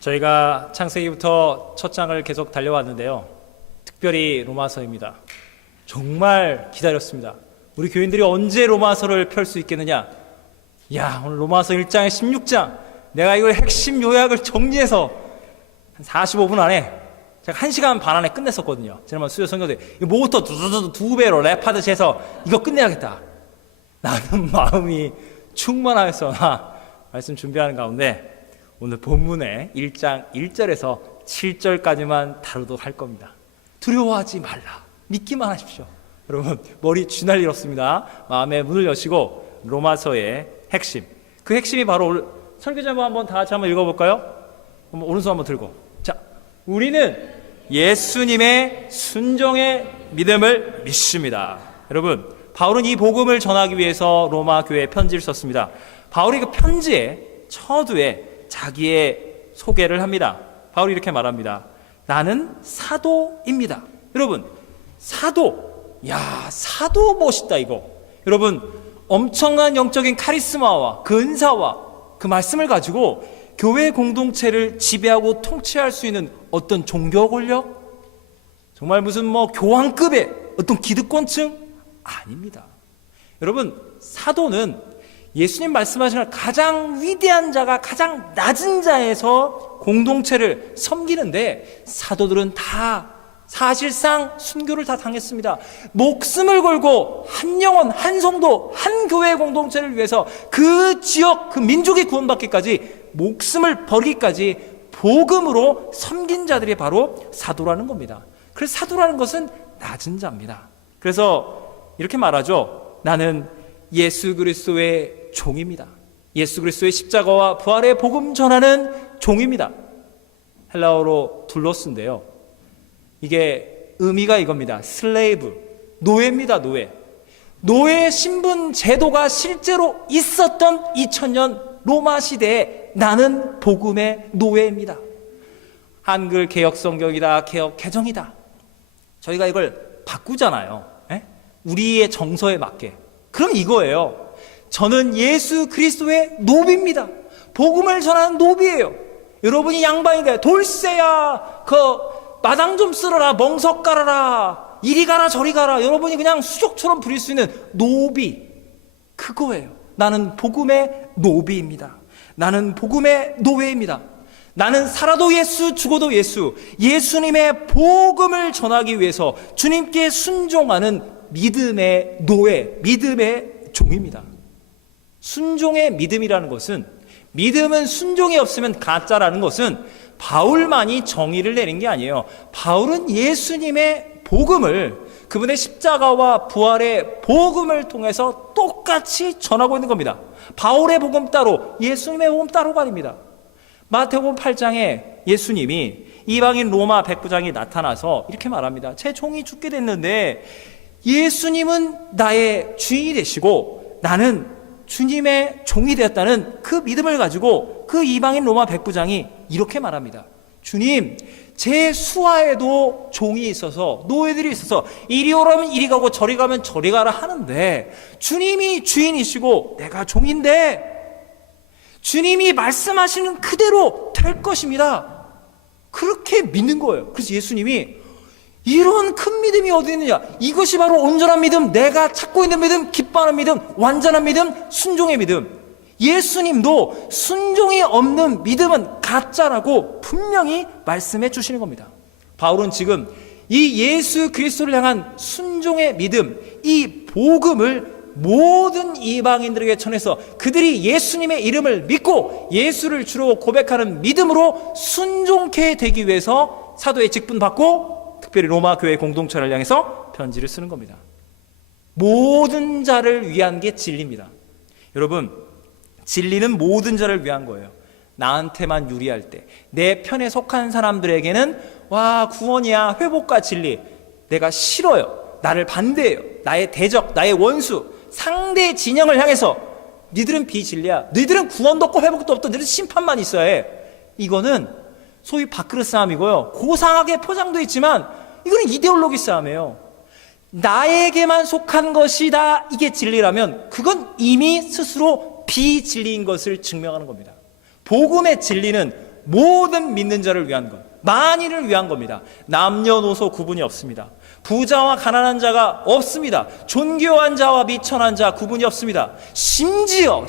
저희가 창세기부터 첫 장을 계속 달려왔는데요. 특별히 로마서입니다. 정말 기다렸습니다. 우리 교인들이 언제 로마서를 펼 수 있겠느냐? 야, 오늘 로마서 1장에 16장 내가 이걸 핵심 요약을 정리해서 한 45분 안에 제가 1시간 반 안에 끝냈었거든요. 지난번 수요 성경대 뭐부터 두 배로 랩하듯이 해서 이거 끝내야겠다. 나는 마음이 충만하였으나 말씀 준비하는 가운데 오늘 본문의 1장 1절에서 7절까지만 다루도록 할 겁니다. 두려워하지 말라. 믿기만 하십시오. 여러분 머리 쥐날 일 없습니다. 마음의 문을 여시고 로마서의 핵심, 그 핵심이 바로 설교자분 한번 다 같이 한번 읽어볼까요? 오른손 한번 들고, 자, 우리는 예수님의 순종의 믿음을 믿습니다. 여러분, 바울은 이 복음을 전하기 위해서 로마 교회에 편지를 썼습니다. 바울이 그 편지의 처두에 자기의 소개를 합니다. 바울이 이렇게 말합니다. 나는 사도입니다. 여러분, 사도, 야, 사도 멋있다 이거. 여러분, 엄청난 영적인 카리스마와 그 은사와 그 말씀을 가지고 교회 공동체를 지배하고 통치할 수 있는 어떤 종교 권력? 정말 무슨 교황급의 어떤 기득권층? 아닙니다. 여러분, 사도는 예수님 말씀하시는 가장 위대한 자가 가장 낮은 자에서 공동체를 섬기는데, 사도들은 다 사실상 순교를 다 당했습니다. 목숨을 걸고 한 영혼, 한 성도, 한 교회 공동체를 위해서 그 지역, 그 민족이 구원받기까지 목숨을 버리기까지 복음으로 섬긴 자들이 바로 사도라는 겁니다. 그래서 사도라는 것은 낮은 자입니다. 그래서 이렇게 말하죠. 나는 예수 그리스도의 종입니다. 예수 그리스도의 십자가와 부활의 복음 전하는 종입니다. 헬라어로 둘로스인데요. 이게 의미가 이겁니다. 슬레이브, 노예입니다. 노예 신분 제도가 실제로 있었던 2000년 로마 시대에 나는 복음의 노예입니다. 한글 개역 성경이다, 개역 개정이다. 저희가 이걸 바꾸잖아요. 우리의 정서에 맞게. 그럼 이거예요. 저는 예수 그리스도의 노비입니다. 복음을 전하는 노비예요. 여러분이 양반인데 돌쇠야, 마당 좀 쓸어라, 멍석 깔아라, 이리 가라 저리 가라, 여러분이 그냥 수족처럼 부릴 수 있는 노비, 그거예요. 나는 복음의 노비입니다. 나는 복음의 노예입니다. 나는 살아도 예수, 죽어도 예수, 예수님의 복음을 전하기 위해서 주님께 순종하는 믿음의 노예, 믿음의 종입니다. 순종의 믿음이라는 것은, 믿음은 순종이 없으면 가짜라는 것은 바울만이 정의를 내린 게 아니에요. 바울은 예수님의 복음을, 그분의 십자가와 부활의 복음을 통해서 똑같이 전하고 있는 겁니다. 바울의 복음 따로, 예수님의 복음 따로가 아닙니다. 마태복음 8장에 예수님이 이방인 로마 백부장이 나타나서 이렇게 말합니다. 제 종이 죽게 됐는데 예수님은 나의 주인이 되시고 나는 주님의 종이 되었다는 그 믿음을 가지고 그 이방인 로마 백부장이 이렇게 말합니다. 주님, 제 수하에도 종이 있어서, 노예들이 있어서 이리 오라면 이리 가고 저리 가면 저리 가라 하는데 주님이 주인이시고 내가 종인데 주님이 말씀하시는 그대로 될 것입니다. 그렇게 믿는 거예요. 그래서 예수님이 이런 큰 믿음이 어디 있느냐, 이것이 바로 온전한 믿음, 내가 찾고 있는 믿음, 기뻐하는 믿음, 완전한 믿음, 순종의 믿음. 예수님도 순종이 없는 믿음은 가짜라고 분명히 말씀해 주시는 겁니다. 바울은 지금 이 예수 그리스도를 향한 순종의 믿음, 이 복음을 모든 이방인들에게 전해서 그들이 예수님의 이름을 믿고 예수를 주로 고백하는 믿음으로 순종케 되기 위해서 사도의 직분 받고 특별히 로마 교회 공동체를 향해서 편지를 쓰는 겁니다. 모든 자를 위한 게 진리입니다. 여러분, 진리는 모든 자를 위한 거예요. 나한테만 유리할 때, 내 편에 속한 사람들에게는 와, 구원이야, 회복과 진리. 내가 싫어요, 나를 반대해요, 나의 대적, 나의 원수, 상대 진영을 향해서 니들은 비진리야, 너희들은 구원도 없고 회복도 없고 너희들은 심판만 있어야 해. 이거는 소위 밥그릇 싸움이고요. 고상하게 포장도 있지만 이거는 이데올로기 싸움이에요. 나에게만 속한 것이다, 이게 진리라면 그건 이미 스스로 비진리인 것을 증명하는 겁니다. 복음의 진리는 모든 믿는 자를 위한 것, 만인을 위한 겁니다. 남녀노소 구분이 없습니다. 부자와 가난한 자가 없습니다. 존귀한 자와 미천한 자 구분이 없습니다. 심지어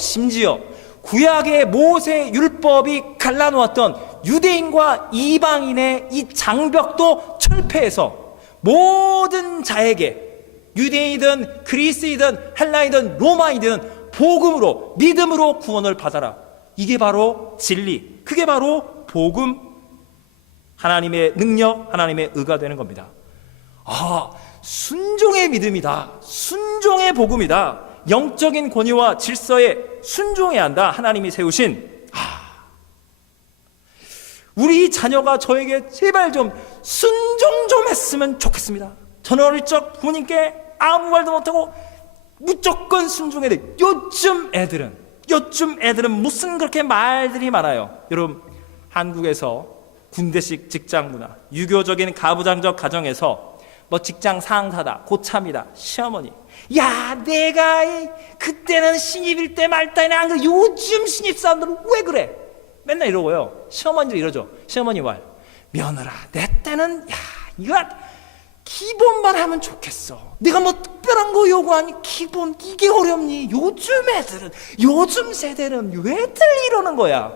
구약의 모세 율법이 갈라놓았던 유대인과 이방인의 이 장벽도 철폐해서 모든 자에게, 유대인이든 그리스이든 헬라이든 로마이든 복음으로, 믿음으로 구원을 받아라. 이게 바로 진리, 그게 바로 복음, 하나님의 능력, 하나님의 의가 되는 겁니다. 순종의 믿음이다, 순종의 복음이다, 영적인 권위와 질서에 순종해야 한다. 하나님이 세우신, 우리 자녀가 저에게 제발 좀 순종 좀 했으면 좋겠습니다. 저는 어릴 적 부모님께 아무 말도 못하고 무조건 순종해야 돼. 요즘 애들은 무슨 그렇게 말들이 많아요. 여러분, 한국에서 군대식 직장 문화, 유교적인 가부장적 가정에서 뭐 직장 상사다, 고참이다, 시어머니, 야 내가 그때는 신입일 때 말다 안 그래. 요즘 신입사원들은 왜 그래? 맨날 이러고요. 시어머니들 이러죠. 시어머니 말, 며느라 내 때는 이거 기본만 하면 좋겠어. 내가 뭐 특별한 거 요구하니 기본, 이게 어렵니? 요즘 세대는 왜들 이러는 거야?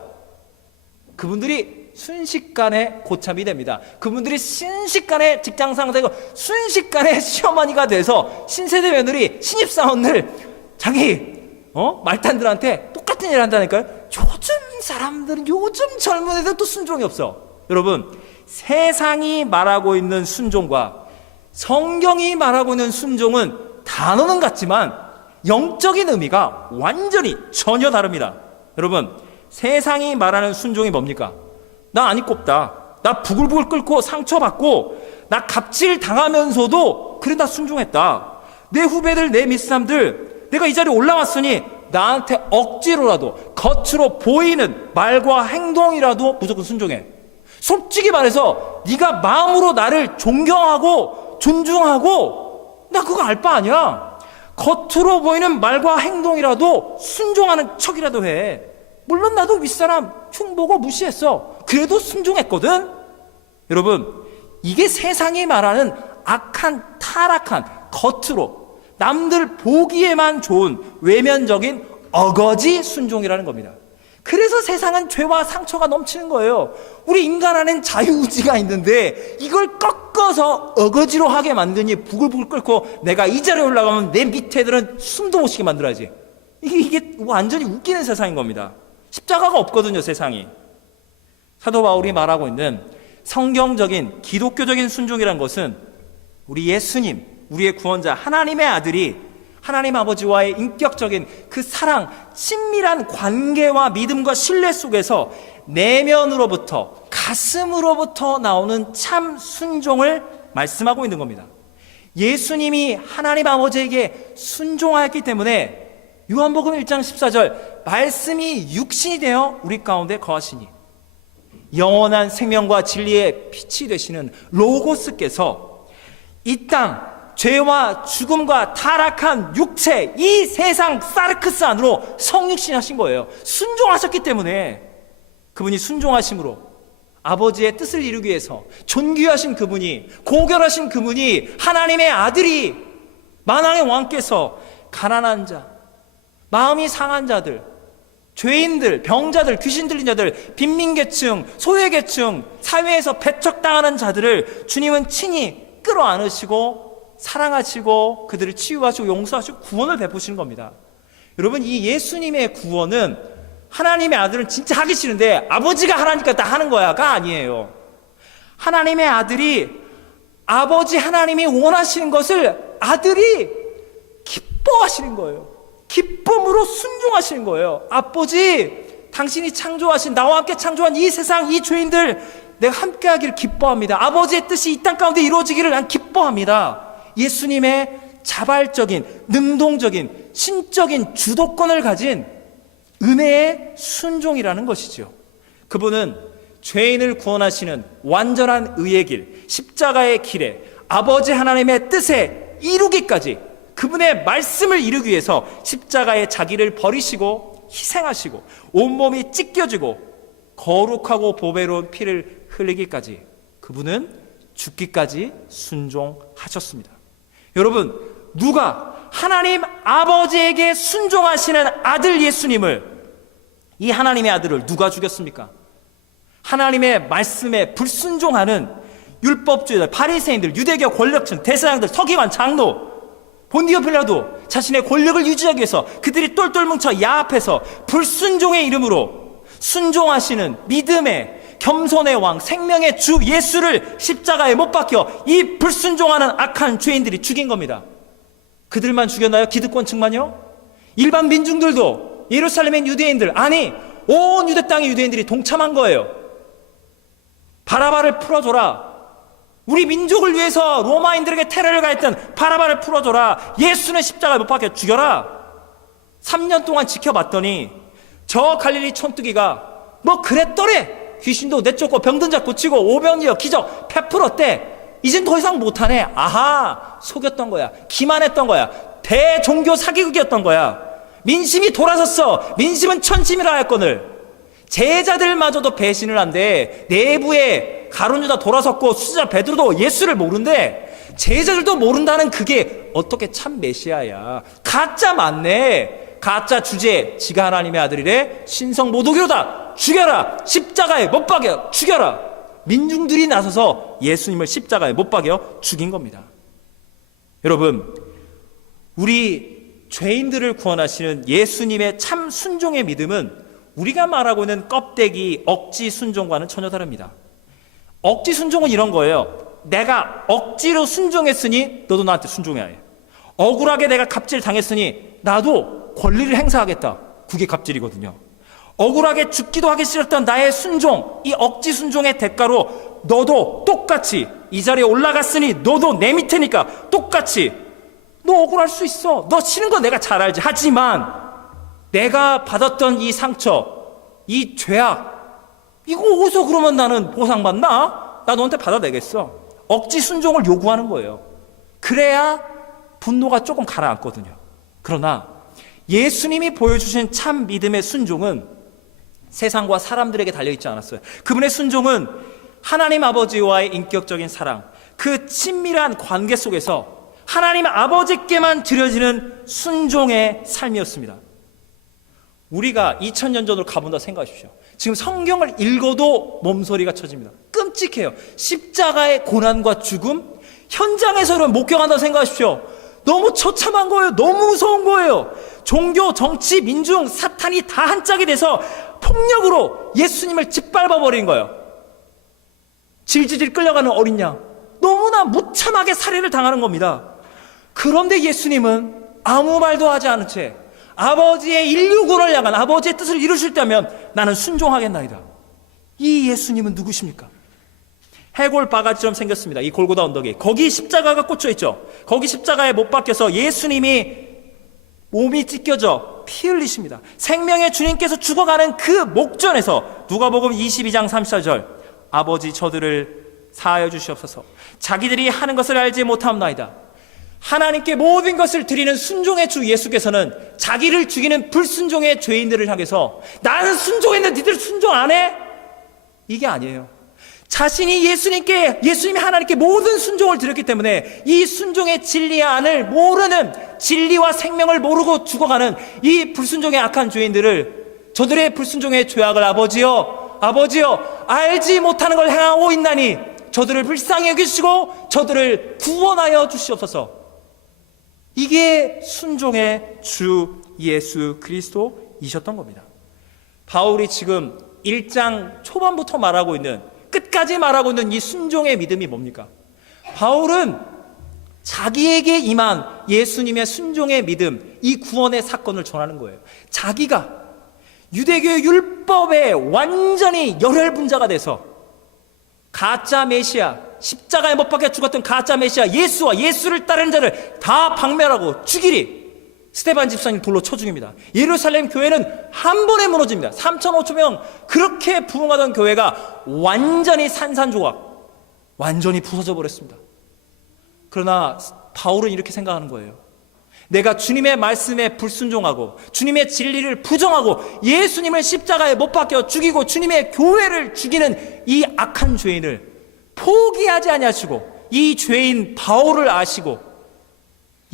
그분들이 순식간에 고참이 됩니다. 그분들이 순식간에 직장 상사이고 순식간에 시어머니가 돼서 신세대 며느리, 신입사원들 자기 말단들한테 똑같은 일을 한다니까요. 요즘 사람들은, 요즘 젊은 애들 또 순종이 없어. 여러분, 세상이 말하고 있는 순종과 성경이 말하고 있는 순종은 단어는 같지만 영적인 의미가 완전히 전혀 다릅니다. 여러분, 세상이 말하는 순종이 뭡니까? 나 안 입곱다, 나 부글부글 끓고 상처받고 나 갑질 당하면서도 그래 나 순종했다. 내 후배들, 내 밑사람들, 내가 이 자리에 올라왔으니 나한테 억지로라도 겉으로 보이는 말과 행동이라도 무조건 순종해. 솔직히 말해서 네가 마음으로 나를 존경하고 존중하고 나 그거 알 바 아니야. 겉으로 보이는 말과 행동이라도 순종하는 척이라도 해. 물론 나도 윗사람 흉보고 무시했어. 그래도 순종했거든. 여러분, 이게 세상이 말하는 악한, 타락한, 겉으로 남들 보기에만 좋은 외면적인 어거지 순종이라는 겁니다. 그래서 세상은 죄와 상처가 넘치는 거예요. 우리 인간 안엔 자유의지가 있는데 이걸 꺾어서 어거지로 하게 만드니 부글부글 끓고 내가 이 자리에 올라가면 내 밑에 애들은 숨도 못 쉬게 만들어야지. 이게 완전히 웃기는 세상인 겁니다. 십자가가 없거든요, 세상이. 사도 바울이 말하고 있는 성경적인 기독교적인 순종이라는 것은 우리 예수님, 우리의 구원자 하나님의 아들이 하나님 아버지와의 인격적인 그 사랑, 친밀한 관계와 믿음과 신뢰 속에서 내면으로부터, 가슴으로부터 나오는 참 순종을 말씀하고 있는 겁니다. 예수님이 하나님 아버지에게 순종하였기 때문에 요한복음 1장 14절 말씀이 육신이 되어 우리 가운데 거하시니 영원한 생명과 진리의 빛이 되시는 로고스께서 이 땅 죄와 죽음과 타락한 육체, 이 세상 사르크스 안으로 성육신하신 거예요. 순종하셨기 때문에, 그분이 순종하심으로 아버지의 뜻을 이루기 위해서 존귀하신 그분이, 고결하신 그분이, 하나님의 아들이, 만왕의 왕께서 가난한 자, 마음이 상한 자들, 죄인들, 병자들, 귀신 들린 자들, 빈민계층, 소외계층, 사회에서 배척당하는 자들을 주님은 친히 끌어안으시고 사랑하시고 그들을 치유하시고 용서하시고 구원을 베푸시는 겁니다. 여러분, 이 예수님의 구원은 하나님의 아들은 진짜 하기 싫은데 아버지가 하라니까 다 하는 거야가 아니에요. 하나님의 아들이 아버지 하나님이 원하시는 것을 아들이 기뻐하시는 거예요. 기쁨으로 순종하시는 거예요. 아버지, 당신이 창조하신, 나와 함께 창조한 이 세상, 이 죄인들 내가 함께 하기를 기뻐합니다. 아버지의 뜻이 이 땅 가운데 이루어지기를 난 기뻐합니다. 예수님의 자발적인, 능동적인, 신적인 주도권을 가진 은혜의 순종이라는 것이죠. 그분은 죄인을 구원하시는 완전한 의의 길, 십자가의 길에 아버지 하나님의 뜻에 이루기까지 그분의 말씀을 이루기 위해서 십자가에 자기를 버리시고 희생하시고 온몸이 찢겨지고 거룩하고 보배로운 피를 흘리기까지 그분은 죽기까지 순종하셨습니다. 여러분, 누가 하나님 아버지에게 순종하시는 아들 예수님을, 이 하나님의 아들을 누가 죽였습니까? 하나님의 말씀에 불순종하는 율법주의자, 바리새인들, 유대교 권력층, 대사장들, 서기관, 장로, 본디오 빌라도 자신의 권력을 유지하기 위해서 그들이 똘똘 뭉쳐 야합해서 불순종의 이름으로 순종하시는 믿음의 겸손의 왕, 생명의 주 예수를 십자가에 못 박혀 이 불순종하는 악한 죄인들이 죽인 겁니다. 그들만 죽였나요? 기득권층만요? 일반 민중들도, 예루살렘의 유대인들, 아니 온 유대 땅의 유대인들이 동참한 거예요. 바라바를 풀어줘라. 우리 민족을 위해서 로마인들에게 테러를 가했던 바라바를 풀어줘라. 예수는 십자가에 못 박혀 죽여라. 3년 동안 지켜봤더니 저 갈릴리 촌뜨기가 뭐 그랬더래. 귀신도 내쫓고 병든 자 고치고 오병이어 기적 베풀었대. 이젠 더 이상 못하네. 아하, 속였던 거야. 기만했던 거야. 대종교 사기극이었던 거야. 민심이 돌아섰어. 민심은 천심이라 했거늘. 제자들마저도 배신을 한데 내부에 가룟 유다 돌아섰고 수제자 베드로도 예수를 모른대. 제자들도 모른다는 그게 어떻게 참 메시아야. 가짜 맞네. 가짜 주제. 지가 하나님의 아들이래. 신성 모독이로다. 죽여라. 십자가에 못 박여 죽여라. 민중들이 나서서 예수님을 십자가에 못 박여 죽인 겁니다. 여러분, 우리 죄인들을 구원하시는 예수님의 참 순종의 믿음은 우리가 말하고 있는 껍데기 억지 순종과는 전혀 다릅니다. 억지 순종은 이런 거예요. 내가 억지로 순종했으니 너도 나한테 순종해야 해. 억울하게 내가 갑질 당했으니 나도 권리를 행사하겠다. 그게 갑질이거든요. 억울하게 죽기도 하기 싫었던 나의 순종, 이 억지 순종의 대가로 너도 똑같이 이 자리에 올라갔으니 너도 내 밑에니까 똑같이 너 억울할 수 있어. 너 싫은 거 내가 잘 알지. 하지만 내가 받았던 이 상처, 이 죄악, 이거 어디서 그러면 나는 보상받나? 나 너한테 받아내겠어. 억지 순종을 요구하는 거예요. 그래야 분노가 조금 가라앉거든요. 그러나 예수님이 보여주신 참 믿음의 순종은 세상과 사람들에게 달려있지 않았어요. 그분의 순종은 하나님 아버지와의 인격적인 사랑, 그 친밀한 관계 속에서 하나님 아버지께만 드려지는 순종의 삶이었습니다. 우리가 2000년 전으로 가본다 생각하십시오. 지금 성경을 읽어도 몸소리가 쳐집니다. 끔찍해요. 십자가의 고난과 죽음, 현장에서는 목격한다고 생각하십시오. 너무 처참한 거예요. 너무 무서운 거예요. 종교, 정치, 민중, 사탄이 다 한 짝이 돼서 폭력으로 예수님을 짓밟아 버린 거예요. 질질질 끌려가는 어린 양, 너무나 무참하게 살해를 당하는 겁니다. 그런데 예수님은 아무 말도 하지 않은 채 아버지의 인류군을 향한 아버지의 뜻을 이루실 때면 나는 순종하겠나이다. 이 예수님은 누구십니까? 해골 바가지처럼 생겼습니다. 이 골고다 언덕에. 거기 십자가가 꽂혀 있죠. 거기 십자가에 못 박혀서 예수님이 몸이 찢겨져 피 흘리십니다. 생명의 주님께서 죽어가는 그 목전에서 누가복음 22장 34절, 아버지 저들을 사하여 주시옵소서. 자기들이 하는 것을 알지 못함나이다. 하나님께 모든 것을 드리는 순종의 주 예수께서는 자기를 죽이는 불순종의 죄인들을 향해서 나는 순종했는데 니들 순종 안 해? 이게 아니에요. 자신이 예수님이 하나님께 모든 순종을 드렸기 때문에 이 순종의 진리의 안을 모르는, 진리와 생명을 모르고 죽어가는 이 불순종의 악한 죄인들을, 저들의 불순종의 죄악을 아버지여 알지 못하는 걸 행하고 있나니 저들을 불쌍히 여기시고 저들을 구원하여 주시옵소서. 이게 순종의 주 예수 그리스도이셨던 겁니다. 바울이 지금 1장 초반부터 말하고 있는, 끝까지 말하고 있는 이 순종의 믿음이 뭡니까? 바울은 자기에게 임한 예수님의 순종의 믿음, 이 구원의 사건을 전하는 거예요. 자기가 유대교의 율법에 완전히 열혈분자가 돼서 가짜 메시아, 십자가에 못 박혀 죽었던 가짜 메시아 예수와 예수를 따르는 자를 다 박멸하고 죽이리 스데반 집사님 돌로 쳐 죽입니다. 예루살렘 교회는 한 번에 무너집니다. 3,500명 그렇게 부흥하던 교회가 완전히 산산조각, 완전히 부서져 버렸습니다. 그러나 바울은 이렇게 생각하는 거예요. 내가 주님의 말씀에 불순종하고 주님의 진리를 부정하고 예수님을 십자가에 못 박혀 죽이고 주님의 교회를 죽이는 이 악한 죄인을 포기하지 아니하시고 이 죄인 바울을 아시고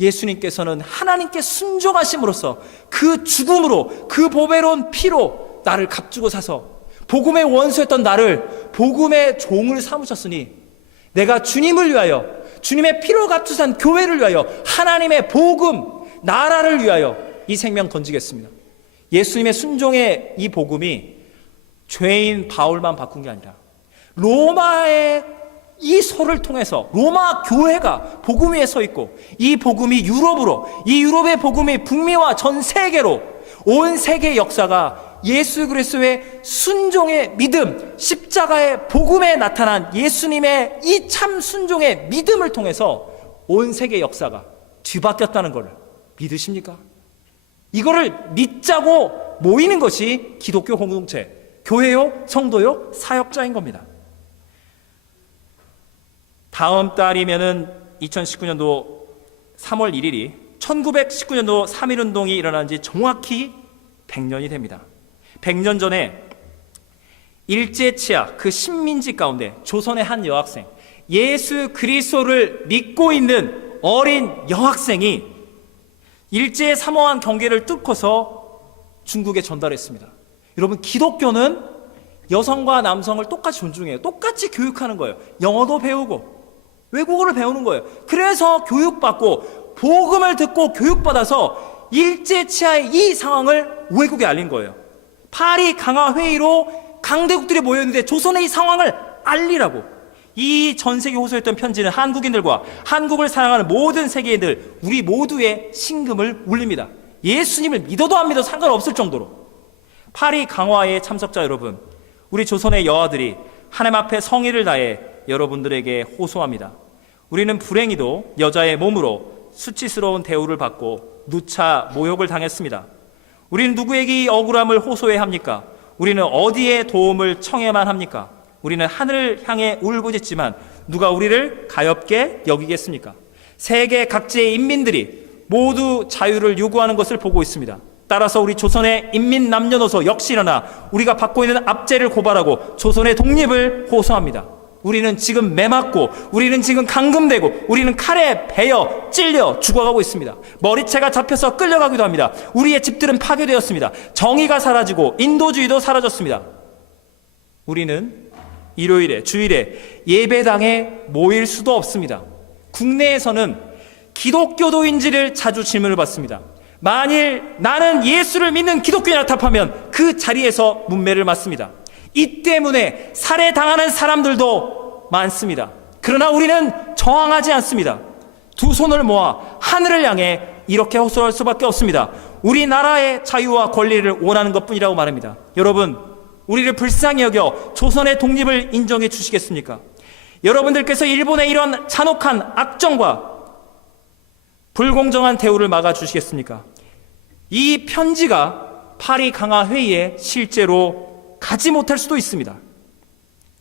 예수님께서는 하나님께 순종하심으로써 그 죽음으로 그 보배로운 피로 나를 값주고 사서 복음의 원수였던 나를 복음의 종을 삼으셨으니 내가 주님을 위하여 주님의 피로 값주고 산 교회를 위하여 하나님의 복음 나라를 위하여 이 생명 던지겠습니다. 예수님의 순종의 이 복음이 죄인 바울만 바꾼 게 아니라 로마의 이 소를 통해서 로마 교회가 복음 위에 서 있고 이 복음이 유럽으로 이 유럽의 복음이 북미와 전 세계로 온 세계 역사가 예수 그리스도의 순종의 믿음, 십자가의 복음에 나타난 예수님의 이 참 순종의 믿음을 통해서 온 세계 역사가 뒤바뀌었다는 걸 믿으십니까? 이거를 믿자고 모이는 것이 기독교 공동체, 교회요, 성도요, 사역자인 겁니다. 다음 달이면은 2019년도 3월 1일이 1919년도 3.1운동이 일어난 지 정확히 100년이 됩니다. 100년 전에 일제치하 그 식민지 가운데 조선의 한 여학생, 예수 그리스도를 믿고 있는 어린 여학생이 일제의 삼엄한 경계를 뚫고서 중국에 전달했습니다. 여러분, 기독교는 여성과 남성을 똑같이 존중해요. 똑같이 교육하는 거예요. 영어도 배우고 외국어를 배우는 거예요. 그래서 교육받고 복음을 듣고 교육받아서 일제치하의 이 상황을 외국에 알린 거예요. 파리 강화 회의로 강대국들이 모였는데 조선의 이 상황을 알리라고. 이 전 세계 호소했던 편지는 한국인들과 한국을 사랑하는 모든 세계인들, 우리 모두의 심금을 울립니다. 예수님을 믿어도 안 믿어도 상관없을 정도로. 파리 강화의 참석자 여러분, 우리 조선의 여아들이 하나님 앞에 성의를 다해 여러분들에게 호소합니다. 우리는 불행히도 여자의 몸으로 수치스러운 대우를 받고 누차 모욕을 당했습니다. 우리는 누구에게 이 억울함을 호소해야 합니까? 우리는 어디에 도움을 청해야만 합니까? 우리는 하늘을 향해 울부짖지만 누가 우리를 가엾게 여기겠습니까? 세계 각지의 인민들이 모두 자유를 요구하는 것을 보고 있습니다. 따라서 우리 조선의 인민 남녀노소 역시 일어나 우리가 받고 있는 압제를 고발하고 조선의 독립을 호소합니다. 우리는 지금 매맞고 우리는 지금 감금되고 우리는 칼에 베어 찔려 죽어가고 있습니다. 머리채가 잡혀서 끌려가기도 합니다. 우리의 집들은 파괴되었습니다. 정의가 사라지고 인도주의도 사라졌습니다. 우리는 일요일에 주일에 예배당에 모일 수도 없습니다. 국내에서는 기독교도인지를 자주 질문을 받습니다. 만일 나는 예수를 믿는 기독교인이라 답하면 그 자리에서 문매를 맞습니다. 이 때문에 살해당하는 사람들도 많습니다. 그러나 우리는 저항하지 않습니다. 두 손을 모아 하늘을 향해 이렇게 호소할 수밖에 없습니다. 우리나라의 자유와 권리를 원하는 것뿐이라고 말합니다. 여러분, 우리를 불쌍히 여겨 조선의 독립을 인정해 주시겠습니까? 여러분들께서 일본의 이런 잔혹한 악정과 불공정한 대우를 막아주시겠습니까? 이 편지가 파리 강화 회의에 실제로 가지 못할 수도 있습니다.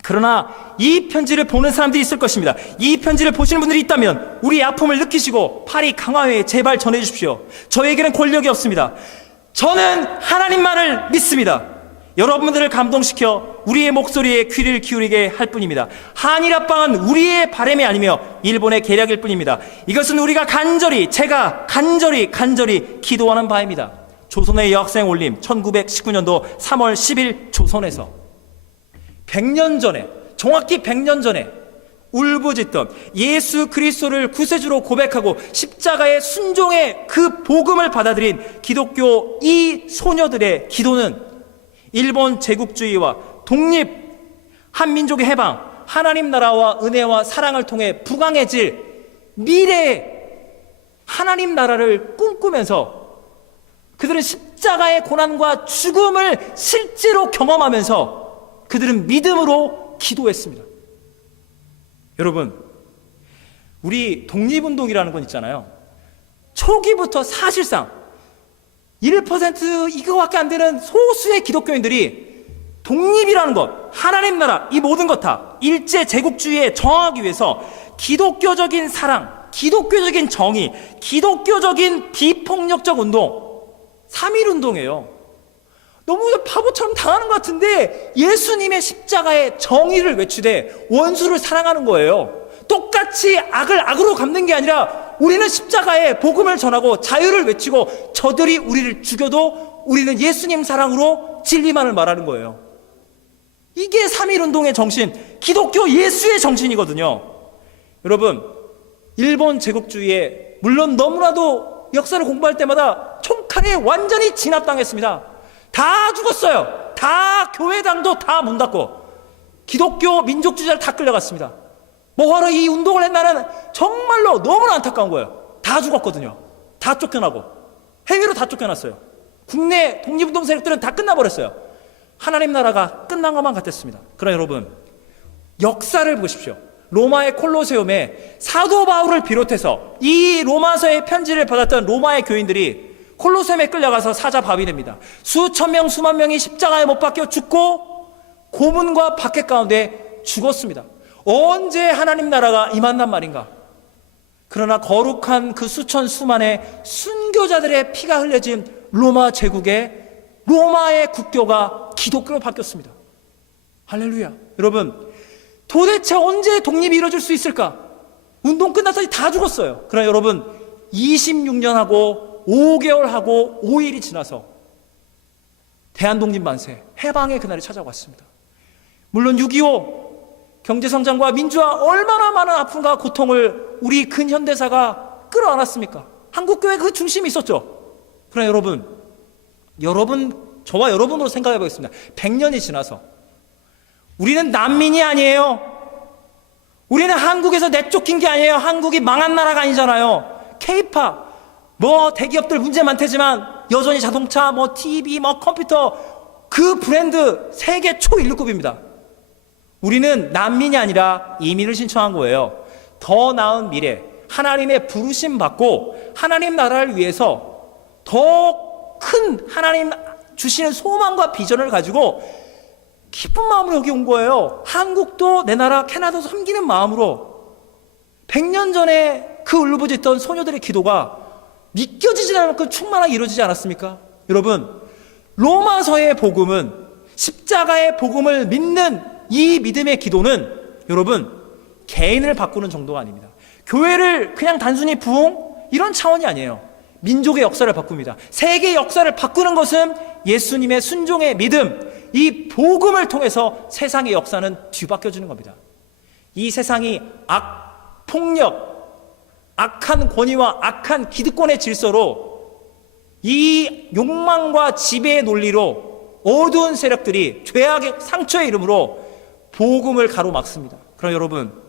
그러나 이 편지를 보는 사람들이 있을 것입니다. 이 편지를 보시는 분들이 있다면 우리의 아픔을 느끼시고 파리 강화회에 제발 전해주십시오. 저에게는 권력이 없습니다. 저는 하나님만을 믿습니다. 여러분들을 감동시켜 우리의 목소리에 귀를 기울이게 할 뿐입니다. 한일합방은 우리의 바람이 아니며 일본의 계략일 뿐입니다. 이것은 우리가 제가 간절히 기도하는 바입니다. 조선의 여학생 올림 1919년도 3월 10일 조선에서 100년 전에, 정확히 100년 전에 울부짖던 예수 그리스도를 구세주로 고백하고 십자가의 순종의 그 복음을 받아들인 기독교 이 소녀들의 기도는 일본 제국주의와 독립, 한민족의 해방, 하나님 나라와 은혜와 사랑을 통해 부강해질 미래의 하나님 나라를 꿈꾸면서 그들은 십자가의 고난과 죽음을 실제로 경험하면서 그들은 믿음으로 기도했습니다. 여러분, 우리 독립운동이라는 건 있잖아요. 초기부터 사실상 1% 이거밖에 안 되는 소수의 기독교인들이 독립이라는 것, 하나님 나라, 이 모든 것 다 일제 제국주의에 저항하기 위해서 기독교적인 사랑, 기독교적인 정의, 기독교적인 비폭력적 운동, 3.1 운동이에요. 너무 바보처럼 당하는 것 같은데 예수님의 십자가의 정의를 외치되 원수를 사랑하는 거예요. 똑같이 악을 악으로 갚는 게 아니라 우리는 십자가의 복음을 전하고 자유를 외치고 저들이 우리를 죽여도 우리는 예수님 사랑으로 진리만을 말하는 거예요. 이게 3.1 운동의 정신, 기독교 예수의 정신이거든요. 여러분, 일본 제국주의에 물론 너무나도 역사를 공부할 때마다 총칼에 완전히 진압당했습니다. 다 죽었어요. 다 교회당도 다 문 닫고 기독교 민족주의자를 다 끌려갔습니다. 뭐하러 이 운동을 했나는 정말로 너무나 안타까운 거예요. 다 죽었거든요. 다 쫓겨나고 해외로 다 쫓겨났어요. 국내 독립운동 세력들은 다 끝나버렸어요. 하나님 나라가 끝난 것만 같았습니다. 그러나 여러분, 역사를 보십시오. 로마의 콜로세움에 사도 바울을 비롯해서 이 로마서의 편지를 받았던 로마의 교인들이 콜로세움에 끌려가서 사자밥이 됩니다. 수천 명, 수만 명이 십자가에 못 박혀 죽고 고문과 박해 가운데 죽었습니다. 언제 하나님 나라가 임한단 말인가? 그러나 거룩한 그 수천 수만의 순교자들의 피가 흘려진 로마 제국의 로마의 국교가 기독교로 바뀌었습니다. 할렐루야. 여러분, 도대체 언제 독립이 이루어질 수 있을까? 운동 끝났더니 다 죽었어요. 그러나 여러분, 26년하고 5개월하고 5일이 지나서 대한독립 만세, 해방의 그날이 찾아왔습니다. 물론 6.25 경제성장과 민주화, 얼마나 많은 아픔과 고통을 우리 근현대사가 끌어안았습니까? 한국교회 그 중심이 있었죠. 그러나 여러분, 저와 여러분으로 생각해 보겠습니다. 100년이 지나서 우리는 난민이 아니에요. 우리는 한국에서 내쫓긴 게 아니에요. 한국이 망한 나라가 아니잖아요. K-팝, 대기업들 문제 많대지만 여전히 자동차, TV, 컴퓨터, 그 브랜드 세계 초일류급입니다. 우리는 난민이 아니라 이민을 신청한 거예요. 더 나은 미래, 하나님의 부르심 받고 하나님 나라를 위해서 더 큰 하나님 주시는 소망과 비전을 가지고 기쁜 마음으로 여기 온 거예요. 한국도 내 나라, 캐나다도 섬기는 마음으로 100년 전에 그 울부짖던 소녀들의 기도가 믿겨지지 않을 만큼 충만하게 이루어지지 않았습니까? 여러분, 로마서의 복음은, 십자가의 복음을 믿는 이 믿음의 기도는 여러분, 개인을 바꾸는 정도가 아닙니다. 교회를 그냥 단순히 부흥 이런 차원이 아니에요. 민족의 역사를 바꿉니다. 세계의 역사를 바꾸는 것은 예수님의 순종의 믿음, 이 복음을 통해서 세상의 역사는 뒤바뀌어지는 겁니다. 이 세상이 폭력, 악한 권위와 악한 기득권의 질서로, 이 욕망과 지배의 논리로 어두운 세력들이 죄악의 상처의 이름으로 복음을 가로막습니다. 그럼 여러분,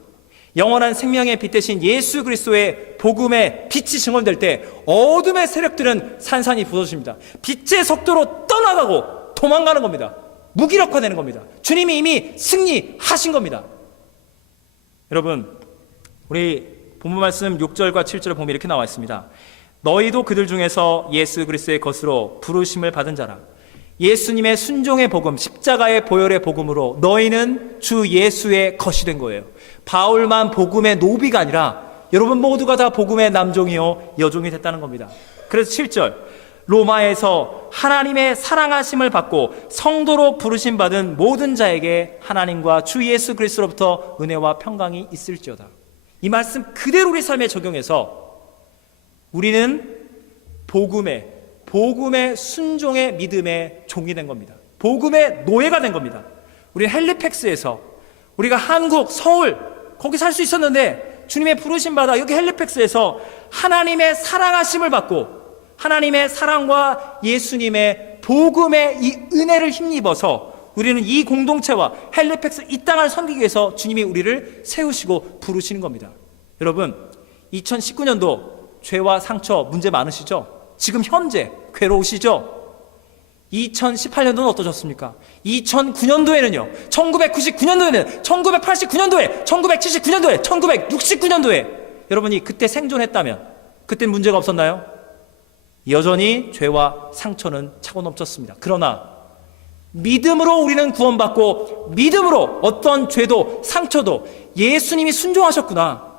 영원한 생명의 빛 대신 예수 그리스도의 복음의 빛이 증언될 때 어둠의 세력들은 산산이 부서집니다. 빛의 속도로 떠나가고 도망가는 겁니다. 무기력화되는 겁니다. 주님이 이미 승리하신 겁니다. 여러분, 우리 본문 말씀 6절과 7절을 보면 이렇게 나와 있습니다. 너희도 그들 중에서 예수 그리스도의 것으로 부르심을 받은 자라. 예수님의 순종의 복음, 십자가의 보혈의 복음으로 너희는 주 예수의 것이 된 거예요. 바울만 복음의 노비가 아니라 여러분 모두가 다 복음의 남종이요 여종이 됐다는 겁니다. 그래서 7절, 로마에서 하나님의 사랑하심을 받고 성도로 부르심 받은 모든 자에게 하나님과 주 예수 그리스도로부터 은혜와 평강이 있을지어다. 이 말씀 그대로 우리 삶에 적용해서 우리는 복음의 순종의 믿음의 종이 된 겁니다. 복음의 노예가 된 겁니다. 우리 헬리팩스에서 우리가 한국, 서울 거기 살 수 있었는데 주님의 부르심 받아 여기 헬리팩스에서 하나님의 사랑하심을 받고 하나님의 사랑과 예수님의 복음의 이 은혜를 힘입어서 우리는 이 공동체와 헬리팩스 이 땅을 섬기기 위해서 주님이 우리를 세우시고 부르시는 겁니다. 여러분, 2019년도 죄와 상처 문제 많으시죠? 지금 현재 괴로우시죠? 2018년도는 어떠셨습니까? 2009년도에는요, 1999년도에는, 1989년도에, 1979년도에, 1969년도에 여러분이 그때 생존했다면 그때 문제가 없었나요? 여전히 죄와 상처는 차고 넘쳤습니다. 그러나 믿음으로 우리는 구원받고 믿음으로 어떤 죄도 상처도 예수님이 순종하셨구나,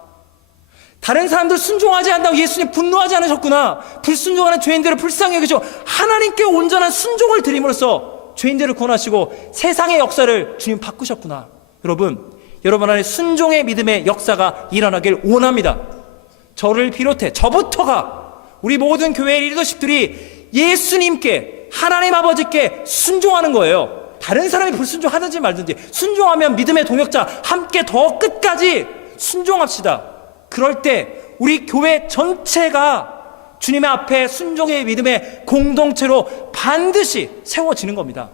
다른 사람들 순종하지 않는다고 예수님 분노하지 않으셨구나. 불순종하는 죄인들을 불쌍히 여기시고 하나님께 온전한 순종을 드림으로써 죄인들을 구원하시고 세상의 역사를 주님 바꾸셨구나. 여러분 안에 순종의 믿음의 역사가 일어나길 원합니다. 저를 비롯해 저부터가 우리 모든 교회 리더십들이 예수님께 하나님 아버지께 순종하는 거예요. 다른 사람이 불순종하든지 말든지 순종하면 믿음의 동역자 함께 더 끝까지 순종합시다. 그럴 때 우리 교회 전체가 주님의 앞에 순종의 믿음의 공동체로 반드시 세워지는 겁니다.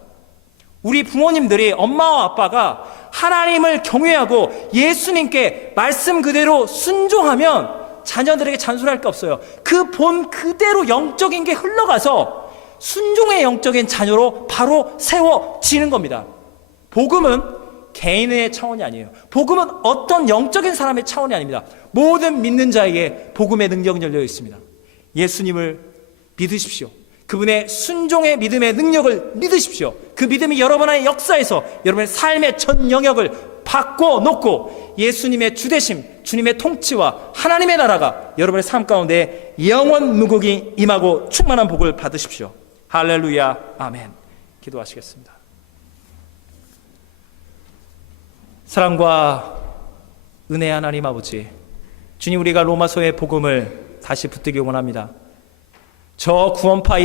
우리 부모님들이 엄마와 아빠가 하나님을 경외하고 예수님께 말씀 그대로 순종하면 자녀들에게 잔소리할 게 없어요. 그 본 그대로 영적인 게 흘러가서 순종의 영적인 자녀로 바로 세워지는 겁니다. 복음은 개인의 차원이 아니에요. 복음은 어떤 영적인 사람의 차원이 아닙니다. 모든 믿는 자에게 복음의 능력은 열려 있습니다. 예수님을 믿으십시오. 그분의 순종의 믿음의 능력을 믿으십시오. 그 믿음이 여러분의 역사에서 여러분의 삶의 전 영역을 바꿔놓고 예수님의 주대심, 주님의 통치와 하나님의 나라가 여러분의 삶 가운데 영원 무궁히 임하고 충만한 복을 받으십시오. 할렐루야, 아멘. 기도하시겠습니다. 사랑과 은혜의 하나님 아버지, 주님, 우리가 로마서의 복음을 다시 붙들기 원합니다. 저 구원파